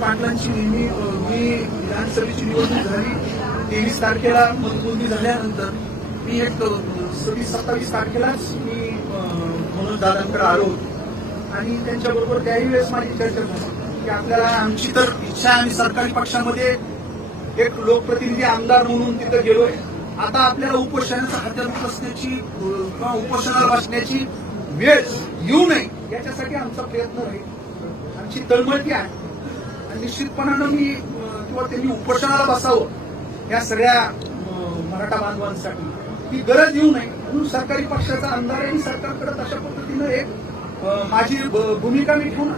पाटलांची नेहमी मी विधानसभेची निवडणूक झाली तेवीस तारखेला मतमोजणी झाल्यानंतर मी एक सव्वीस सत्तावीस तारखेलाच मी अ, मनोज दादांकडे आलो होतो. आणि त्यांच्याबरोबर त्याही वेळेस माझी चर्चा झाली. की आपल्याला आमची तर इच्छा आम्ही सरकारी पक्षामध्ये एक लोकप्रतिनिधी आमदार म्हणून तिथं गेलोय. आता आपल्याला उपोषणाचा हत्यार बसण्याची किंवा उपोषणाला बसण्याची वेळ येऊ नये याच्यासाठी आमचा प्रयत्न राहील. आमची तळमळती आहे. आणि निश्चितपणानं मी किंवा त्यांनी उपोषणाला बसावं या सगळ्या मराठा बांधवांसाठी. ही गरज येऊ नये. म्हणून सरकारी पक्षाचा आमदार आणि सरकारकडे तशा पद्धतीनं एक माझी भूमिका मी ठेवून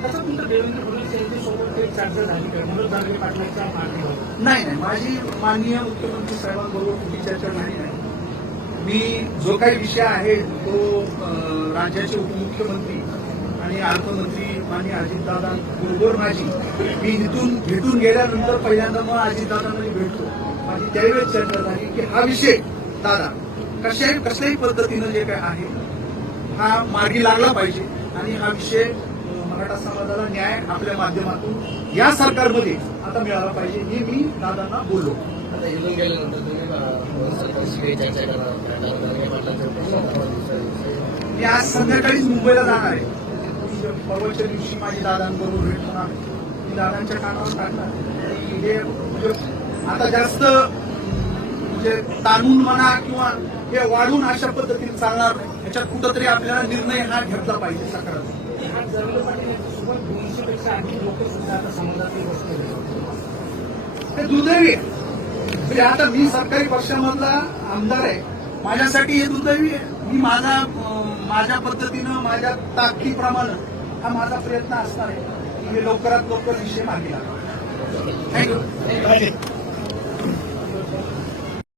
देवेंद्र फडणवीस यांच्यासोबत एक चर्चा झाली नाही नाही. माझी माननीय मुख्यमंत्री साहेबांबरोबर कुठली चर्चा झाली नाही. मी जो काही विषय आहे तो राज्याचे उपमुख्यमंत्री आणि अर्थमंत्री माननीय अजितदादांबरोबर माझी. मी इथून भेटून गेल्यानंतर पहिल्यांदा मग अजितदादांना मी भेटतो माझी त्यावेळेस चर्चा झाली की हा विषय दादा कशाही कसल्याही पद्धतीनं जे काय आहे हा मार्गी लागला पाहिजे आणि हा विषय मराठा समाजाला न्याय आपल्या माध्यमातून या सरकारमध्ये आता मिळाला पाहिजे हे मी दादांना बोललो. आता इथून गेल्यानंतर तुम्ही मी आज संध्याकाळीच मुंबईला जाणार आहे. परवाच्या दिवशी माझी दादांबरोबर भेट होणार मी दादांच्या कानावर टाकणार हे म्हणजे आता जास्त म्हणजे ताणून म्हणा किंवा हे वाढून अशा पद्धतीने चालणार याच्यात कुठंतरी आपल्याला निर्णय हा घेतला पाहिजे सकारात्मक लोक हे दुर्दैवी आहे. म्हणजे आता मी सरकारी पक्षामधला आमदार आहे. माझ्यासाठी हे दुर्दैवी आहे. मी माझा माझ्या पद्धतीनं माझ्या ताकदीप्रमाणे हा माझा प्रयत्न असणार आहे की हे लवकरात लवकर विषय मागे लागला थँक्यू